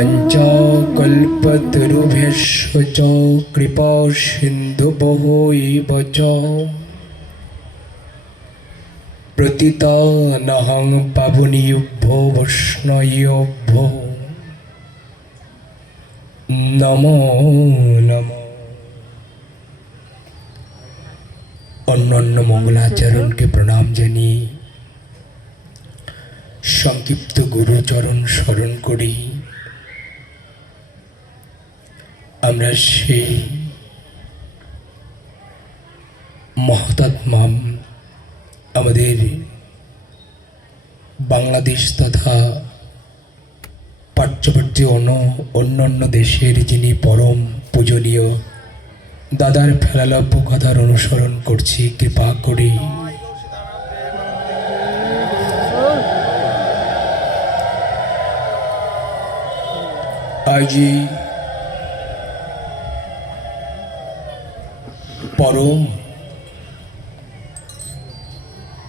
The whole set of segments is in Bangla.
वाञ्छा कल्पतरुभ्यश्च च कृपा सिन्धुभ्यो एव च प्रतितानहं पावनेभ्यो वैष्णवेभ्यो नमो नमः। अन्य मंगलाचरण के प्रणाम जानिए संक्षिप्त गुरुचरण स्मरण करी আমরা সেই মহতাত্মা আমাদের বাংলাদেশ তথা পার্শ্ববর্তী অন্যান্য দেশের যিনি পরম পূজনীয় দাদার ফেলালভ্য কথার অনুসরণ করছি কৃপা করে আজি परम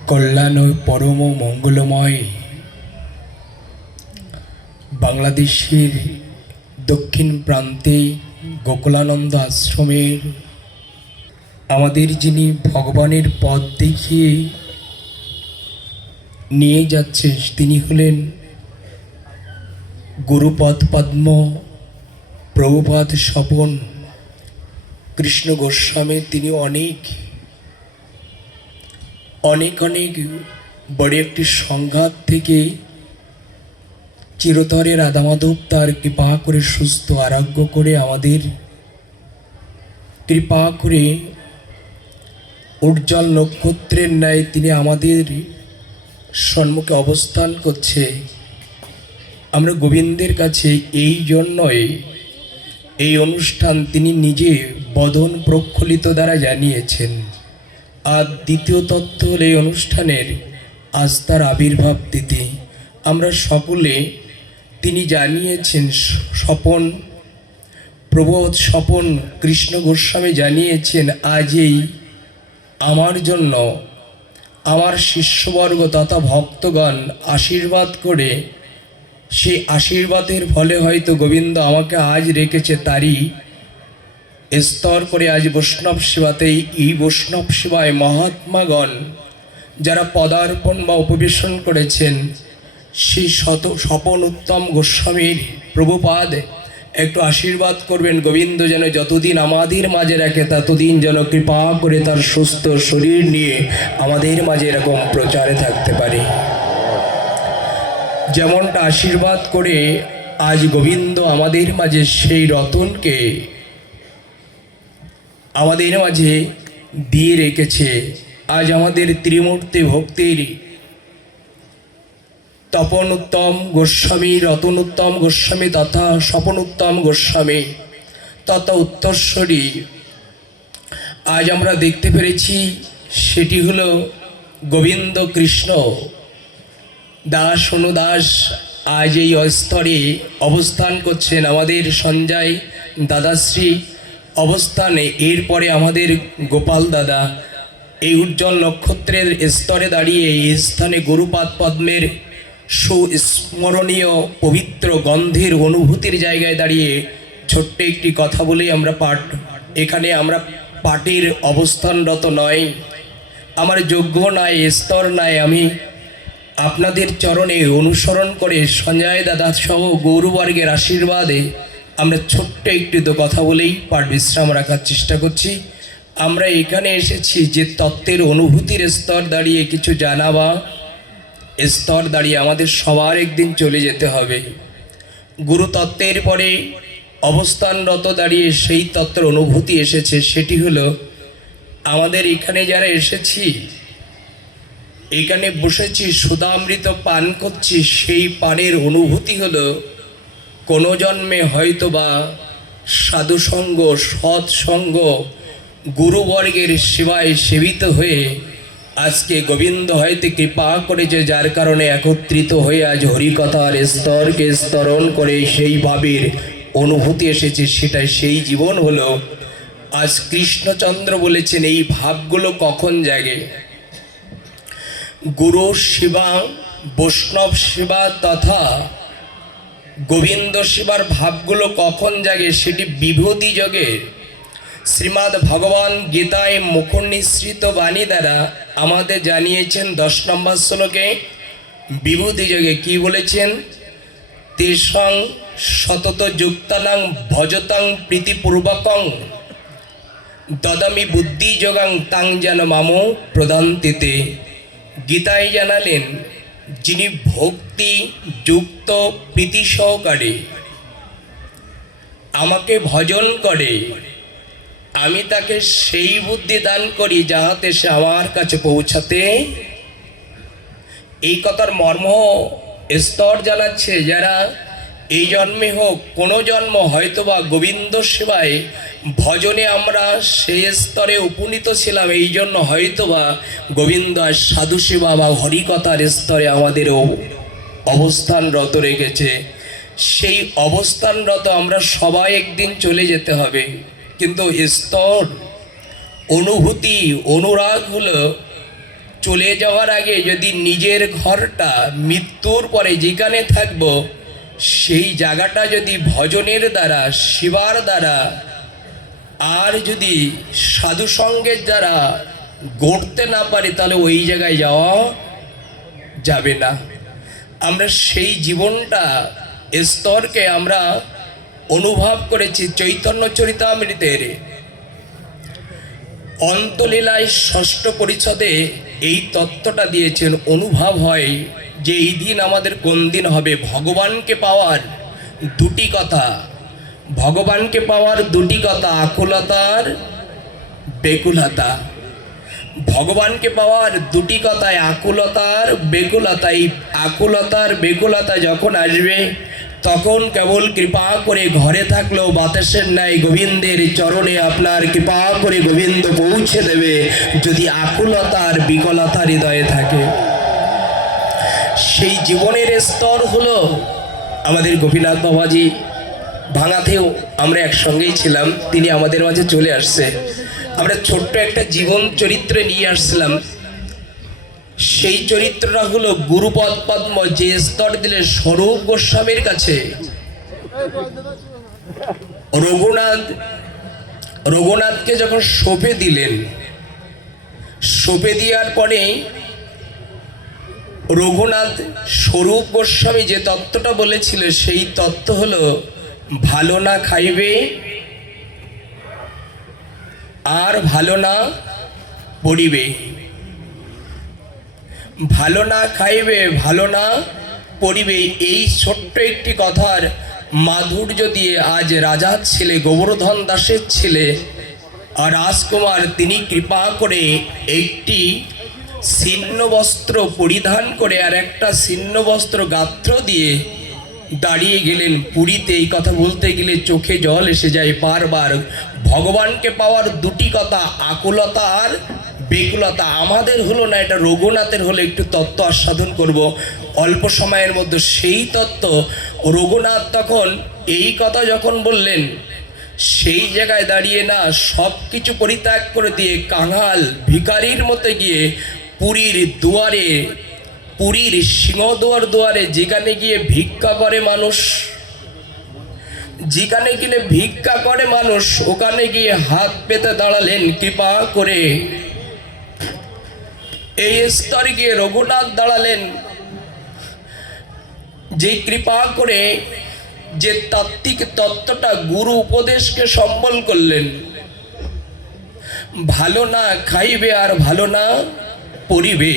कल्याण परम मंगलमय बांग्लादेशेर दक्षिण प्रान्ते गोकुलानंद आश्रमेर आमादेर जिनी भगवानेर पथ देखिए निये जाच्छेन तिनी हलेन गुरुपद पद्म प्रभुपाद स्वपन कृष्ण गोस्वामी तिनी अनेक बड़े एक संघात थेके चिरतरे राधा माधव तार कृपा करे सुस्थ आरोग्य करे आमादेर कृपा करे उज्जवल नक्षत्रेर न्याय तिनी आमादेर सम्मुखे अवस्थान करछे। आमरा गोविंदेर काछे एई जन्यई এই অনুষ্ঠান তিনি নিজে বদন প্রক্ষলিত দ্বারা জানিয়েছেন। আর দ্বিতীয় তত্ত্ব হল এই অনুষ্ঠানের আস্থার আবির্ভাব তিথি। আমরা সকলে তিনি জানিয়েছেন স্বপন প্রবোধ স্বপন কৃষ্ণ গোস্বামী জানিয়েছেন আজই আমার জন্য আমার শিষ্যবর্গ তথা ভক্তগণ আশীর্বাদ করে সেই আশীর্বাদের ফলে হয়তো গোবিন্দ আমাকে আজ রেখেছে তারই স্তর করে আজ বৈষ্ণব সেবাতেই এই বৈষ্ণব সেবায় মহাত্মাগণ যারা পদার্পণ বা উপবেশন করেছেন সেই স্বপন উত্তম গোস্বামীর প্রভুপাদ একটু আশীর্বাদ করবেন গোবিন্দ যেন যতদিন আমাদের মাঝে রাখে ততদিন যেন কৃপা করে তার সুস্থ শরীর নিয়ে আমাদের মাঝে এরকম প্রচারে থাকতে পারে। যেমনটা আশীর্বাদ করে আজ গোবিন্দ আমাদের মাঝে সেই রতনকে আমাদের মাঝে দিয়ে রেখেছে। আজ আমাদের ত্রিমূর্তি ভক্তির তপন উত্তম গোস্বামী রতন উত্তম গোস্বামী তথা স্বপন উত্তম গোস্বামী তথা উত্তরস্বরী আজ আমরা দেখতে পেরেছি সেটি হলো গোবিন্দ কৃষ্ণ দাস অনুদাস আজ এই স্তরে অবস্থান করছেন। আমাদের সঞ্জয় দাদাশ্রী অবস্থানে এরপরে আমাদের গোপাল দাদা এই উজ্জ্বল নক্ষত্রের স্তরে দাঁড়িয়ে এই স্থানে গুরুপাদ পদ্মের সুস্মরণীয় পবিত্র গন্ধের অনুভূতির জায়গায় দাঁড়িয়ে ছোট্ট একটি কথা বলেই আমরা এখানে আমরা পাঠের অবস্থানরত নয়, আমার যোগ্য নয় স্তর নয়। আমি আপনাদের চরণে অনুসরণ করে সঞ্জয় দাদা সহ গৌরবর্গের আশীর্বাদে আমরা ছোট্ট একটু তো কথা বলেই পাঠ বিশ্রাম রাখার চেষ্টা করছি। আমরা এখানে এসেছি যে তত্ত্বের অনুভূতির স্তর দাঁড়িয়ে কিছু জানা বা স্তর দাঁড়িয়ে আমাদের সবার একদিন চলে যেতে হবে। গুরু তত্ত্বের পরে অবস্থানরত দাঁড়িয়ে সেই তত্ত্বের অনুভূতি এসেছে, সেটি হলো আমাদের এখানে যারা এসেছি এখানে বসেছি সুধামৃত পান করছি, সেই পানের অনুভূতি হলো কোনো জন্মে হয়তো বা সাধুসঙ্গ সৎসঙ্গ গুরুবর্গের সেবায় সেবিত হয়ে আজকে গোবিন্দ হয়তো কৃপা করেছে, যার কারণে একত্রিত হয়ে আজ হরিকথার স্তরকে স্তরণ করে সেই ভাবের অনুভূতি এসেছে। সেটাই সেই জীবন হলো। আজ কৃষ্ণচন্দ্র বলেছেন এই ভাবগুলো কখন জাগে? গুরু সেবা বৈষ্ণব সেবা তথা গোবিন্দ সেবার ভাবগুলো কখন জাগে সেটি বিভূতি যোগে শ্রীমদ্ ভগবান গীতায় মুখনিসৃত বাণী দ্বারা আমাদের জানিয়েছেন 10 নম্বর শ্লোকে বিভূতি যোগে কি বলেছেন? তেষং সতত যুক্তানাং ভজতাং প্রীতিপূর্বকং দদামি বুদ্ধি যোগাং তাং যেন মামো প্রদান্তিতে। গীতায় জানালেন যিনি ভক্তি যুক্ত প্রীতি সহকারে আমাকে ভজন করে আমি তাকে সেই বুদ্ধি দান করি যাহাতে সে আমার কাছে পৌঁছাতে। এই কথার মর্ম স্তর জানাচ্ছে যারা এই জন্মে হোক কোনো জন্ম হয়তোবা গোবিন্দ সেবায় ভজনে আমরা সেই স্তরে উপনীত ছিলাম, এই জন্য হয়তোবা গোবিন্দ আর সাধু সেবা বা হরিকথার স্তরে আমাদের অবস্থানরত রেখেছে। সেই অবস্থানরত আমরা সবাই একদিন চলে যেতে হবে, কিন্তু স্তর অনুভূতি অনুরাগ হলো চলে যাওয়ার আগে যদি নিজের ঘরটা মৃত্যুর পরে যেখানে থাকবো সেই জায়গাটা যদি ভজনের দ্বারা সেবার দ্বারা আর যদি সাধু সঙ্গের দ্বারা গড়তে না পারি তাহলে ওই জায়গায় যাওয়া যাবে না। আমরা সেই জীবনটা স্তরকে আমরা অনুভব করেছি চৈতন্য চরিতামৃতের অন্তলীলায় 6ষ্ঠ পরিচ্ছদে এই তত্ত্বটা দিয়েছেন। অনুভব হয় যে এই দিন আমাদের কোন দিন হবে। ভগবানকে পাওয়ার দুটি কথা, ভগবানকে পাওয়ার দুটি কথা, আকুলতার বেকুলতা। ভগবানকে পাওয়ার দুটি কথায় আকুলতার বেকুলতা। এই আকুলতার বেকুলতা যখন আসবে তখন কেবল কৃপা করে ঘরে থাকলেও বাতাসের ন্যায় গোবিন্দের চরণে আপনার কৃপা করে গোবিন্দ পৌঁছে দেবে যদি আকুলতার বিকলতা হৃদয়ে থাকে। সেই জীবনের স্তর হলো আমাদের গোপীনাথ বাবাজি ভাঙাতেও আমরা একসঙ্গেই ছিলাম, তিনি আমাদের মাঝে চলে আসছে। আমরা ছোট্ট একটা জীবন চরিত্রে নিয়ে আসছিলাম। সেই চরিত্রটা হলো গুরুপদ পদ্ম, যে স্তর দিলে স্বরূপ গোস্বামীর কাছে রঘুনাথকে যখন সঁপে দিলেন, সঁপে দেওয়ার পরে রঘুনাথ স্বরূপ গোস্বামী যে তত্ত্বটা বলেছিল সেই তত্ত্ব হলো ভালো না খাইবে আর ভালো না পড়িবে, ভালো না খাইবে ভালো না পড়িবে। এই ছোট্ট একটি কথার মাধুর্য দিয়ে আজ রাজার ছেলে গোবর্ধন দাসের ছেলে আর রাজকুমার তিনি কৃপা করে একটি ছিন্ন বস্ত্র পরিধান করে আর একটা ছিন্ন বস্ত্র গাত্র দিয়ে দাঁড়িয়ে গেলেন পুরীতে। এই কথা বলতে গেলে চোখে জল এসে যায় বারবার। ভগবানকে পাওয়ার দুটি কথা, আকুলতা আর বেকুলতা। আমাদের হলো না, এটা রঘুনাথের হলো। একটু তত্ত্ব আস্বাদন করব অল্প সময়ের মধ্যে। সেই তত্ত্ব রঘুনাথ তখন এই কথা যখন বললেন সেই জায়গায় দাঁড়িয়ে না সব কিছু পরিত্যাগ করে দিয়ে কাঙাল ভিখারির মতো গিয়ে পুরীর দুয়ারে, পুরীর সিংহদুয়ার দুয়ারে যেখানে গিয়ে ভিক্ষা করে মানুষ, যেখানে গেলে ভিক্ষা করে মানুষ ওখানে গিয়ে হাত পেতে দাঁড়ালেন কৃপা করে। এই স্তরে গিয়ে রঘুনাথ দাঁড়ালেন, যে কৃপা করে যে তাত্ত্বিক তত্ত্বটা গুরু উপদেশকে সম্বল করলেন, ভালো না খাইবে আর ভালো না পড়িবে,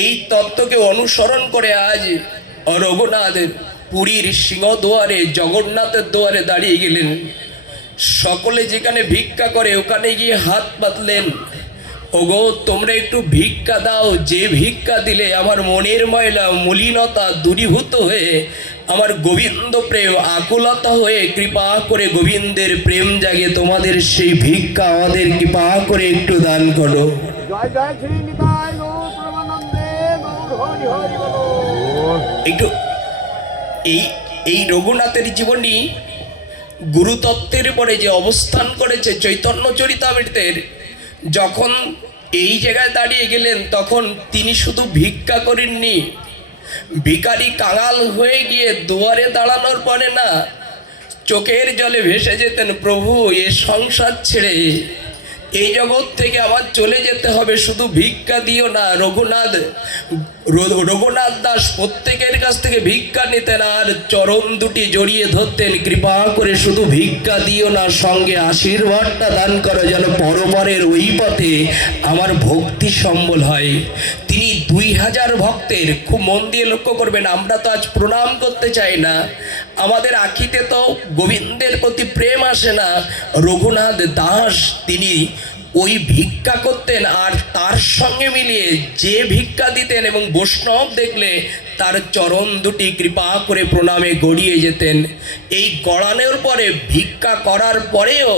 এই তত্ত্বকে অনুসরণ করে আজ রঘুনাথ পুরীর সিংহদুয়ারে জগন্নাথের দুয়ারে দাঁড়িয়ে গেলেন। সকলে যেখানে ভিক্ষা করে ওখানে গিয়ে হাত পাতলেন, ওগো তোমরা একটু ভিক্ষা দাও, যে ভিক্ষা দিলে আমার মনের ময়লা মলিনতা দূরীভূত হয়ে আমার গোবিন্দ প্রেম আকুলতা হয়ে কৃপা করে গোবিন্দের প্রেম জাগে, তোমাদের সেই ভিক্ষা আমাদের কৃপা করে একটু দান করো। একটু এই রঘুনাথের জীবনী গুরুতত্ত্বের পরে যে অবস্থান করেছে চৈতন্য চরিতামৃতের, যখন এই জায়গায় দাঁড়িয়ে গেলেন তখন তিনি শুধু ভিক্ষা করেননি, ভিখারি কাঙাল হয়ে গিয়ে দুয়ারে দাঁড়ানোর পরে না চোখের জলে ভেসে যেতেন, প্রভু এ সংসার ছেড়ে এই জগৎ থেকে আমার চলে যেতে হবে, শুধু ভিক্ষা দিও না। রঘুনাথ দাস প্রত্যেকের কাছ থেকে ভিক্ষা নিতেন আর চরণ দুটি জড়িয়ে ধরতেন, কৃপা করে শুধু ভিক্ষা দিও না, সঙ্গে আশীর্বাদটা দান করো যেন পরপরের ওই পথে আমার ভক্তি সম্বল হয়। তিনি 2000 ভক্তের, খুব মন দিয়ে লক্ষ্য করবেন, আমরা তো আজ প্রণাম করতে চাই না, আমাদের আখিতে তো গোবিন্দের প্রতি প্রেম আসে না। রঘুনাথ দাস তিনি ওই ভিক্ষা করতেন আর তার সঙ্গে মিলিয়ে যে ভিক্ষা দিতেন এবং বৈষ্ণব দেখলে তার চরণ দুটি কৃপা করে প্রণামে গড়িয়ে যেতেন। এই গড়ানোর পরে ভিক্ষা করার পরেও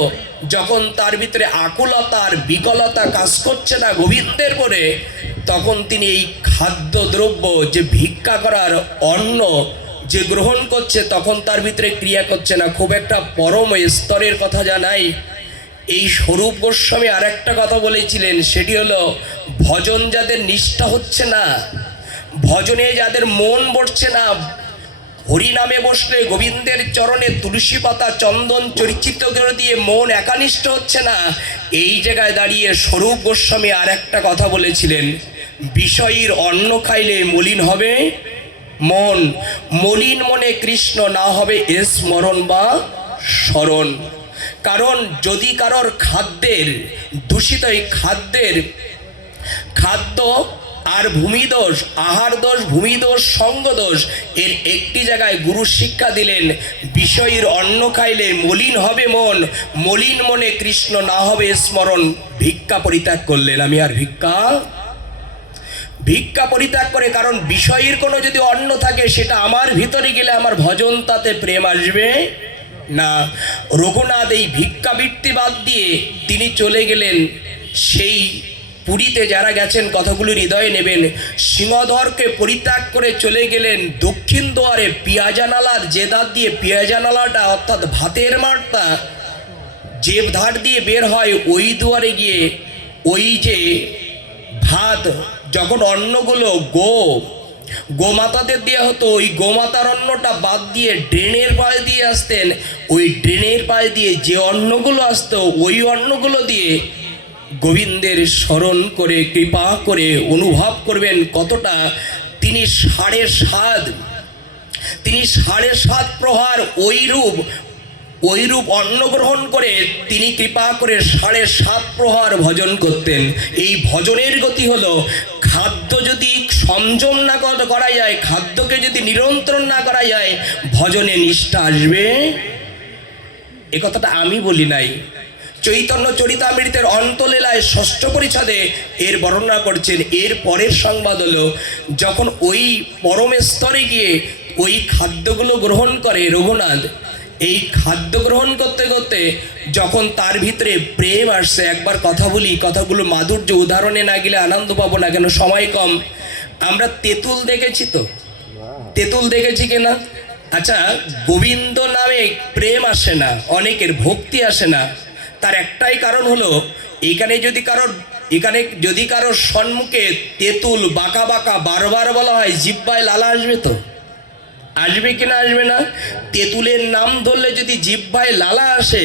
যখন তার ভিতরে আকুলতা আর বিকলতা কাজ করছে না গোবিন্দের পরে, তখন তিনি এই খাদ্যদ্রব্য যে ভিক্ষা করার অন্ন যে গ্রহণ করছে, তখন তার ভিতরে ক্রিয়া করছে না। খুব একটা পরম স্তরের কথা জানাই। এই স্বরূপ গোস্বামী আর একটা কথা বলেছিলেন, সেটি হলো ভজন যাদের নিষ্ঠা হচ্ছে না, ভজনে যাদের মন বসছে না, হরিনামে বসলে গোবিন্দের চরণে তুলসী পাতা চন্দন চরিচিত করে দিয়ে মন একানিষ্ঠ হচ্ছে না, এই জায়গায় দাঁড়িয়ে স্বরূপ গোস্বামী আর একটা কথা বলেছিলেন, বিষয়ীর অন্ন খাইলে মলিন হবে মন, মলিন মনে কৃষ্ণ না হবে স্মরণ বা স্মরণ। কারণ যদি কারোর খাদ্যের দূষিত, এই খাদ্য আর ভূমিদোষ, আহার দোষ, ভূমিদোষ, সঙ্গদোষ, এর একটি জায়গায় গুরু শিক্ষা দিলেন, বিষয়ীর অন্ন খাইলে মলিন হবে মন, মলিন মনে কৃষ্ণ না হবে স্মরণ। ভিক্ষা পরিত্যাগ করলেন, আমি আর ভিক্ষা পরিত্যাগ করে, কারণ বিষয়ের কোনো যদি অন্ন থাকে সেটা আমার ভিতরে গেলে আমার ভজন তাতে প্রেম আসবে না। রঘুনাথ এই ভিক্ষাবৃত্তি বাদ দিয়ে তিনি চলে গেলেন সেই পুরীতে, যারা গেছেন কথাগুলো হৃদয়ে নেবেন, সিংহধরকে পরিত্যাগ করে চলে গেলেন দক্ষিণ দুয়ারে পিয়াজানালার, যে দ্বার দিয়ে পিয়াজানালাটা অর্থাৎ ভাতের মাঠটা যে ধার দিয়ে বের হয়, ওই দুয়ারে গিয়ে ওই যে ভাত যখন অন্নগুলো গোমাতাদের দেওয়া হতো, ওই গোমাতার অন্নটা বাদ দিয়ে ড্রেনের পায়ে দিয়ে আসতেন, ওই ড্রেনের পায়ে দিয়ে যে অন্নগুলো আসতো ওই অন্নগুলো দিয়ে গোবিন্দের স্মরণ করে কৃপা করে অনুভব করবেন কতটা তিনি 7.5 প্রহার ওই রূপ অন্ন গ্রহণ করে তিনি কৃপা করে 7.5 প্রহার ভজন করতেন। এই ভজনের গতি হলো, খাদ্য যদি সংযম না করা যায়, খাদ্যকে যদি নিয়ন্ত্রণ না করা যায়, ভজনে নিষ্ঠা আসবে। এ কথাটা আমি বলি নাই, চৈতন্য চরিতামৃতের অন্তলীলায় 6ষ্ঠ পরিচ্ছদে এর বর্ণনা করছেন। এর পরের সংবাদ হলো, যখন ওই পরম স্তরে গিয়ে ওই খাদ্যগুলো গ্রহণ করে রঘুনাথ, এই খাদ্য গ্রহণ করতে করতে যখন তার ভিতরে প্রেম আসছে, একবার কথা বলি, কথাগুলো মাধুর্য উদাহরণে না গেলে আনন্দ পাবো না, কেন সময় কম। আমরা তেঁতুল দেখেছি তো, তেঁতুল দেখেছি কিনা? আচ্ছা, গোবিন্দ নামে প্রেম আসে না, অনেকের ভক্তি আসে না, তার একটাই কারণ হলো, এখানে যদি কারোর সম্মুখে তেঁতুল বাঁকা বাঁকা বারবার বলা হয়, জিহ্বায় লালা আসবে তো? আসবে কিনা? আসবে না? তেঁতুলের নাম ধরলে যদি জিহ্বায় লালা আসে,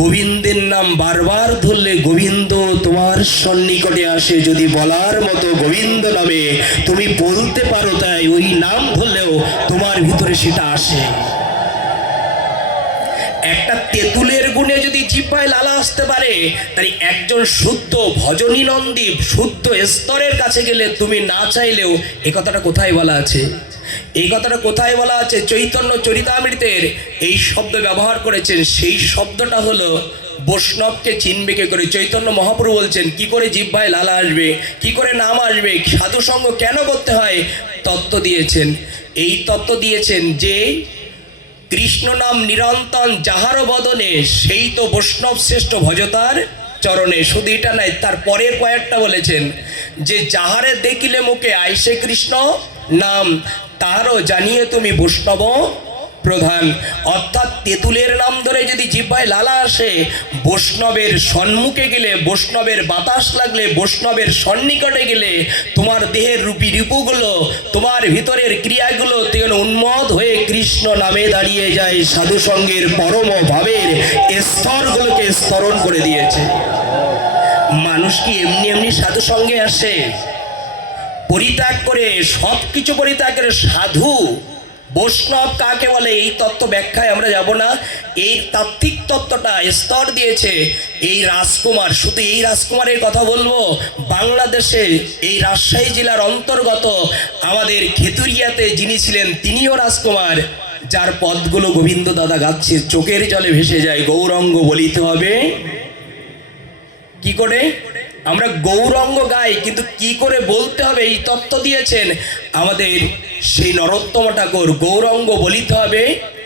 গোবিন্দের নাম বারবার ধরলে গোবিন্দ তোমার সন্নিকটে আসে। যদি বলার মতো গোবিন্দ নামে তুমি বলতে পারো, তাই ওই নাম ধরলেও তোমার ভিতরে সেটা আসে। একটা তেঁতুলের গুণে যদি জিহ্বায় লালা আসতে পারে, তাই একজন শুদ্ধ ভজনী নন্দী শুদ্ধ স্তরের কাছে গেলে তুমি না চাইলেও, এ কথাটা কোথায় বলা আছে? এই কথাটা কোথায় বলা আছে? চৈতন্য চরিতামৃতের এই শব্দ ব্যবহার করেছেন। সেই শব্দটা হলো, বৈষ্ণবকে চিনবে কে করে? চৈতন্য মহাপ্রভু বলছেন কি করে জিহ্বায় লালা আসবে, কি করে নাম আসবে, সাধু সঙ্গ কেন করতে হয়, তত্ত্ব দিয়েছেন। এই তত্ত্ব দিয়েছেন যে কৃষ্ণ নাম নিরন্তন যাহার বদনে, সেই তো বৈষ্ণব শ্রেষ্ঠ ভজতার চরণে। শুধু এটা নাই, তার পরের কয়েকটা বলেছেন যে যাহারে দেখিলে মুখে আইসে কৃষ্ণ নাম, তাহারও জানিয়ে তুমি বৈষ্ণব প্রধান, অর্থাৎ তেঁতুলের নাম ধরে যদি জিহ্বায় লালা আসে, বৈষ্ণবের সম্মুখে গেলে, বৈষ্ণবের বাতাস লাগলে, বৈষ্ণবের সন্নিকটে গেলে তোমার দেহের রূপী রূপগুলো, তোমার ভিতরের ক্রিয়াগুলো তেমন উন্মত হয়ে কৃষ্ণ নামে দাঁড়িয়ে যায়। সাধু সঙ্গের পরম ভাবের স্তরগুলোকে স্তরণ করে দিয়েছে। মানুষ কি এমনি এমনি সাধু সঙ্গে আসে? পরিত্যাগ করে, সব কিছু পরিত্যাগ করে সাধু বৈষ্ণব কাকে বলে এই তত্ত্ব ব্যাখ্যায় আমরা যাব না। এই তাত্ত্বিক তত্ত্বটা স্তর দিয়েছে এই রাজকুমার। শুধু এই রাজকুমারের কথা বলবো, বাংলাদেশে এই রাজশাহী জেলার অন্তর্গত আমাদের খেতুরিয়াতে যিনি ছিলেন তিনিও রাজকুমার, যার পদগুলো গোবিন্দ দাদা গাচ্ছে, চোখের জলে ভেসে যায়। গৌরাঙ্গ বলিতে হবে কি করে? আমরা গৌরাঙ্গ গাই, কিন্তু কি করে বলতে হবে এই তত্ত্ব দিয়েছেন আমাদের সেই নরোত্তম ঠাকুর। গৌরাঙ্গ বলিতে হবে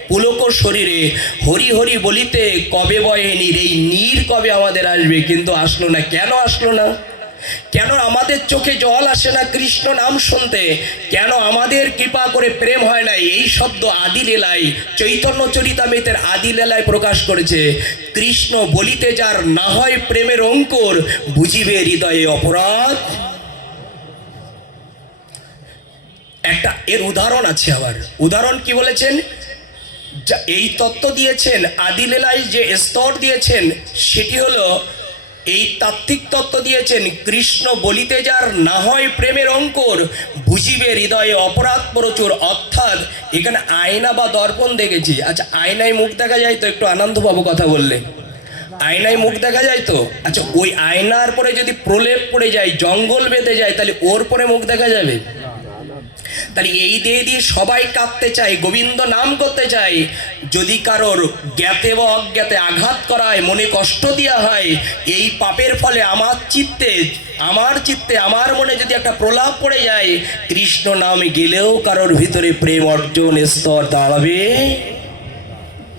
পুলক শরীরে, হরি হরি বলিতে কবে বয়ে নীর। এই নীর কবে আমাদের আসবে? কিন্তু আসলো না। কেন আসলো না? কেন আমাদের চোখে জল আসে না কৃষ্ণ নাম শুনতে? কেন আমাদের কৃপা করে প্রেম হয় না? এই শব্দ আদি লীলায়, চৈতন্য চরিতামৃতের আদি লীলায় প্রকাশ করেছে। কৃষ্ণ বলিতে যার না হয় প্রেমের অঙ্কুর, বুঝিবে হৃদয়ে অপরাধ। একটা এর উদাহরণ আছে। আবার উদাহরণ কি বলেছেন? এই তত্ত্ব দিয়েছেন আদি লীলায়, যে স্তর দিয়েছেন সেটি হলো এই তাত্ত্বিক তত্ত্ব দিয়েছেন, কৃষ্ণ বলিতে যার না হয় প্রেমের অঙ্কুর, বুঝিবে হৃদয়ে অপরাধ প্রচুর। অর্থাৎ এখানে আয়না বা দর্পণ দেখেছি। আচ্ছা, আয়নায় মুখ দেখা যায় তো? একটু আনন্দ পাবো কথা বললে। আয়নায় মুখ দেখা যায় তো? আচ্ছা, ওই আয়নার পরে যদি প্রলেপ পড়ে যায়, জঙ্গল বেঁধে যায়, তাহলে ওর পরে মুখ দেখা যাবে? তাহলে এই দেহ দিয়ে সবাই কাঁদতে চায়, গোবিন্দ নাম করতে চায়। যদি কারোর জ্ঞাতে বা অজ্ঞাতে আঘাত করায়, মনে কষ্ট দেওয়া হয়, এই পাপের ফলে আমার চিত্তে, আমার মনে যদি একটা প্রলাপ পড়ে যায়, কৃষ্ণ নাম গেলেও কারোর ভিতরে প্রেম অর্জন স্তর দাঁড়াবে?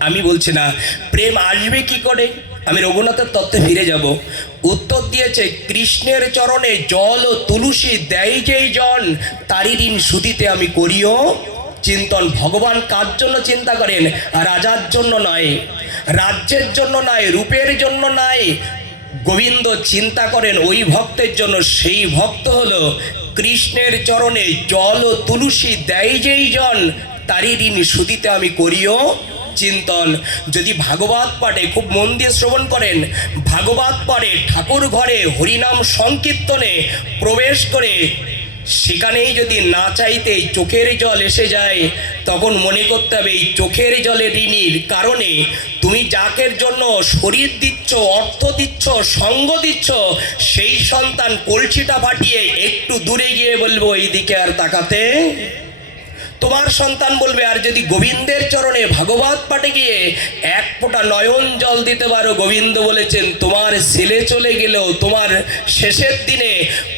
আমি বলছি না। প্রেম আসবে কি করে? আমি রঘুনাথের তত্ত্বে ফিরে যাব। উত্তর দিয়েছে, কৃষ্ণের চরণে জল ও তুলসী দেয় যেই জন, তারই ঋণ সুদিতে আমি করিও চিন্তন। ভগবান কার জন্য চিন্তা করেন? রাজার জন্য নয়, রাজ্যের জন্য নয়, রূপের জন্য নয়। গোবিন্দ চিন্তা করেন ওই ভক্তের জন্য। সেই ভক্ত হলো কৃষ্ণের চরণে জল ও তুলসী দেয় যেই জন, তারই ঋণ সুদিতে আমি করিও চিন্তন। যদি ভাগবত পাঠে, খুব মন দিয়ে শ্রবণ করেন, ভাগবত পড়ে ঠাকুর ঘরে হরিনাম সংকীর্তনে প্রবেশ করে সেখানেই যদি না চাইতেই চোখের জল এসে যায়, তখন মনে করতে হবে এই চোখের জলে ঋণীর কারণে তুমি যাকের জন্য শরীর দিচ্ছ, অর্থ দিচ্ছ, সঙ্গ দিচ্ছ, সেই সন্তান কলসিটা ফাটিয়ে একটু দূরে গিয়ে বলবো এইদিকে আর তাকাতে, তোমার সন্তান বলবে। আর যদি গোবিন্দের চরণে ভাগবত পাঠে গিয়ে এক ফোঁটা নয়ন জল দিতে পারো, গোবিন্দ বলেছেন তোমার ছেলে চলে গেলেও, তোমার শেষের দিনে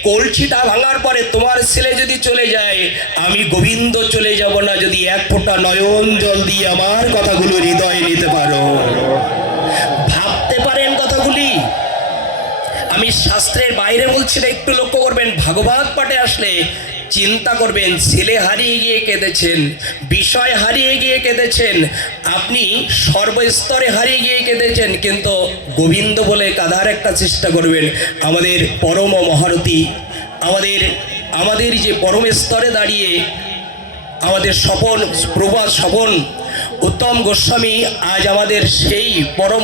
কলসিটা ভাঙার পরে তোমার ছেলে যদি চলে যায়, আমি গোবিন্দ চলে যাব না, যদি এক ফোঁটা নয়ন জল দিয়ে আমার কথাগুলো হৃদয়ে নিতে পারো। ভাবতে পারেন কথাগুলি? আমি শাস্ত্রের বাইরে বলছি না, একটু লক্ষ্য করবেন। ভাগবত পাঠে আসলে চিন্তা করবেন, ছেলে হারিয়ে গিয়ে কেঁদেছেন, বিষয় হারিয়ে গিয়ে কেঁদেছেন, আপনি সর্বস্তরে হারিয়ে গিয়ে কেঁদেছেন, কিন্তু গোবিন্দ বলে কাঁদার একটা চেষ্টা করবেন। আমাদের পরম মহারথী, আমাদের যে পরম স্তরে দাঁড়িয়ে আমাদের স্বপন প্রভাত স্বপন উত্তম গোস্বামী আজ আমাদের সেই পরম